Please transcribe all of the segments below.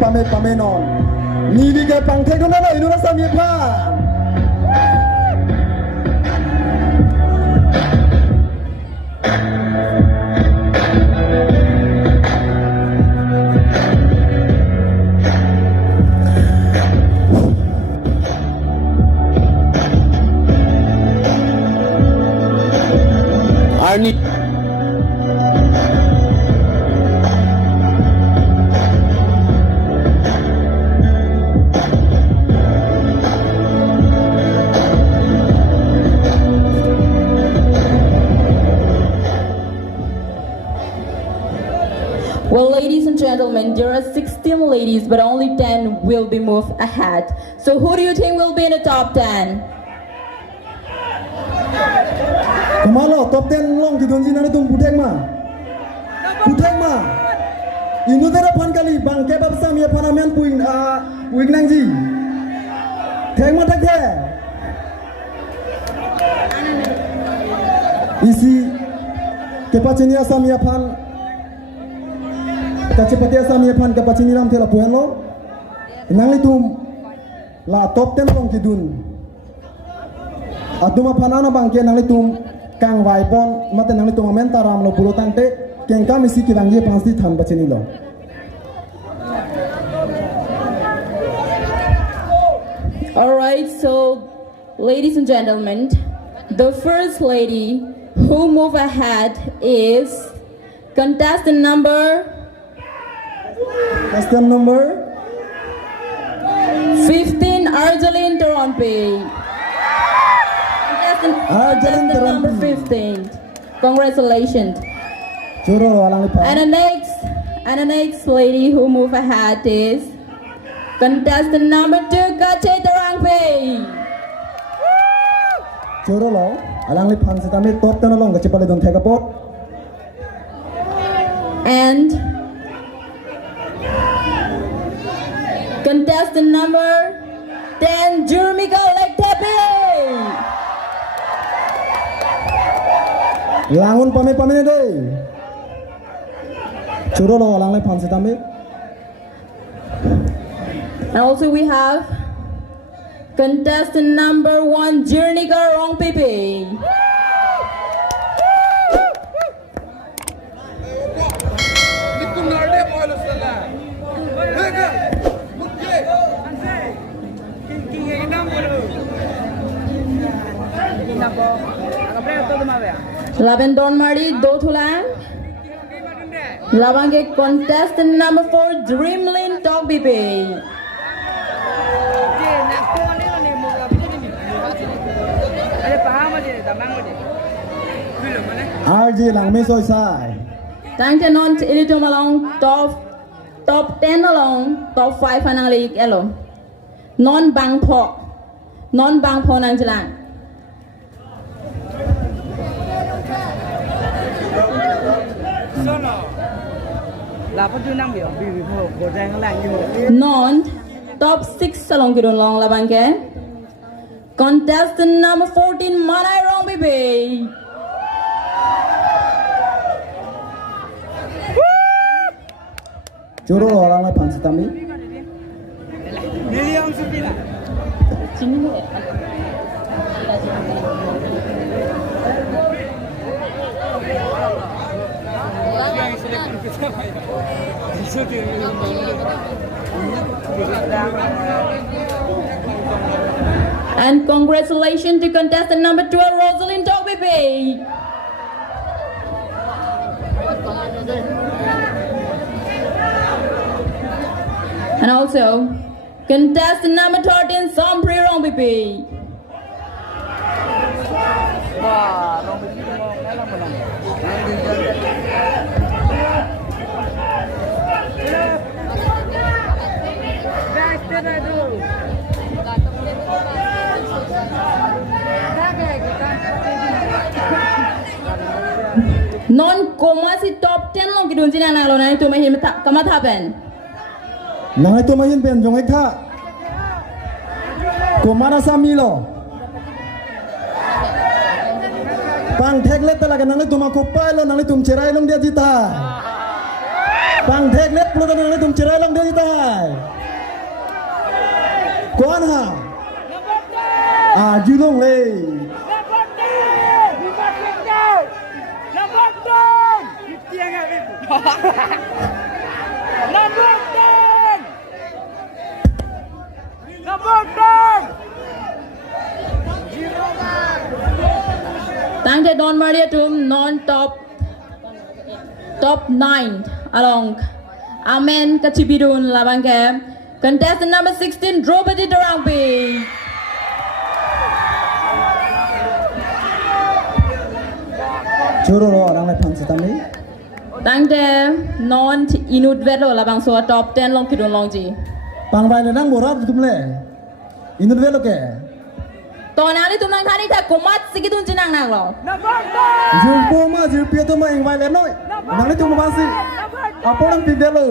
pame non ni di ke pang thek na inu na samye pha Arnie Well, ladies and gentlemen, there are 16 ladies, but only 10 will be moved ahead. So who do you think will be in the top 10? Kumalo top 10 long ki donji na tum butek ma inu dara phan kali bang ke bab sam ye phana men puing nang ji thek ma thak the isi ke pachini asam ye phan Kacipati asam ye phan kapachini ram thela puan lo nangli tum la top 10 long kidun aduma phanana bangke nangli tum kang vai pon mate nangli tum amen taram lo pulo tangte kengka misi kidangye pangsi than bachini lo All right, so ladies and gentlemen, the first lady who move ahead is contestant number 15, Arjeline Toronpe. Contestant number 15. Congratulations. And the next lady who move ahead is contestant number 2, Kache Tarangpe. Choro lo, alang li phan sitami top 10 long kachipale don theka pot. And contestant number 10, Jurmika Lektepe. Langun pame ne dei. Choro lo alang li phan sitami. And also we have contestant number 1, Jurnika Rongpipi. Laban Donmari Dotulang. Labange contestant number 4, Dreamlin Togbibi. RJ lang me soi sai. Thank you non ilitum along top 10 along top 5 anang league elo. Non bangpo nang jalan. Non top 6 along kidon long labangke. Contestant number 14, Manai Rongbibi. Choro lo alang li phan sitami. And congratulations to contestant number 12, Rosalind Togbibi. And also contestant number 13, Sompri Rongbibi. Non koma si top 10 long kidun sini anak lo nani tu mahin kamat happen. Nang itu mahin pen jong ekha. Komara sami lo. Pang thek let talaga nang itu maku pai lo nang itu cerai long dia jita. Bang thek net pulutan nang tum cerai lang dia tay. Kuan ha. Julong le. Tang te Don Maria tum non top 9 along Amen Kachibidun Labangke. Contestant number 16 Draupadi Dorangpi. Joro orang lai pansi tami. Tang te non inut velo labang so top 10 long kidun long ji. Bang bai nang borat tumle. Inut velo ke. ตอนนั้นตุ้มนางท่านี่ถ้ากุมัดสิกิตุนจินังนางหรอ Jul poma jul pia tu mai vai le noi. Nang tum pansi. Apa orang pide lo.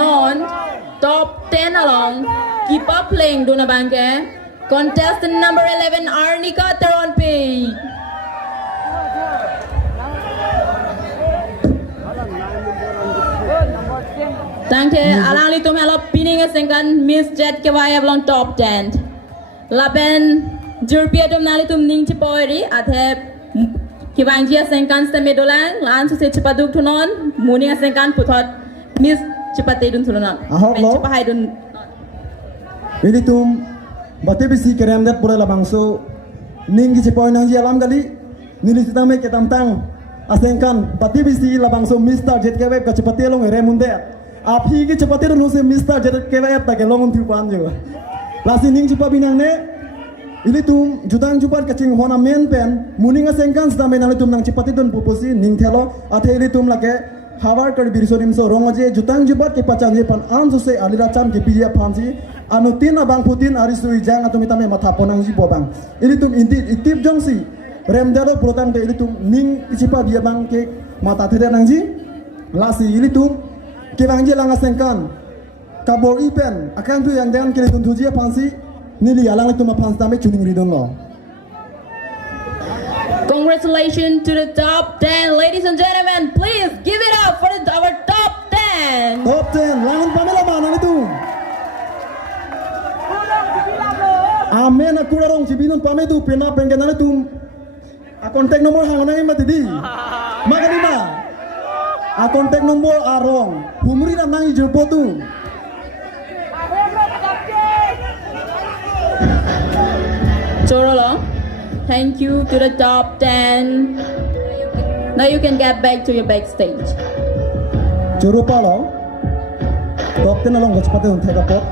Non top 10 along keep up playing duna bangke. Contestant number 11 Arnika Taronpi. Thank you. Alang li tumhe lo pinning sengkan Miss ZKYF long top 10. Laben jurpia tum nali tum ning chipoiri athe kibangjia sengkan semedolang lan su se chipaduk tunon muning sengkan puthot Miss chipate dun tunon. Ahok lo. Chipahai dun. Ini tum bate bisi kerem dat pura labangso ning ki chipoy nang ji alam gali nili sitame ke tamtang asengkan bate bisi labangso Mr. ZKYF ka chipate long ere munde. आप ही के चपाते रहो से मिस्टर जब के वह तक लोगों थी पान जो लासी निंग चुपा बिना ने इली तुम जुदांग चुपार कचिंग होना मेन पेन मुनिंग सेंकान सदा में नाले तुम नंग चपाते तुम पुपुसी निंग थेलो आते इली तुम लगे हावार कर बिरसोरिम सो रोंगजे जुदांग जुपार के पचान जे पन आम से अलीरा चाम के पिजिया फांसी अनुतीन अबांग पुतीन आरिसुई जांग तुम इतमे मथा पोनांग जी बोबांग इली तुम इंटी इतिप जोंसी रेमदारो प्रोतान के इली तुम निंग इचिपा बिया बांग के मथा थे नंग जी लासी इली तुम Kibangji lang asengkan kabor ipen akan tu yang jangan kiri tuntu dia pansi nili alang itu mapans tame chuning ridon lo. Congratulations to the top 10, ladies and gentlemen. Please give it up for our top 10. Top 10 langan pamela mana itu? Amen aku larong cibinon pame tu pena pengkenan itu. Kontak nomor hangonang ini mati di. Makan di mana? Kontak nombor arong humri na nang ijupo tu Chorolo, thank you to the top 10. Now you can get back to your backstage. Juru palo top 10 along gachpate unthai ka pot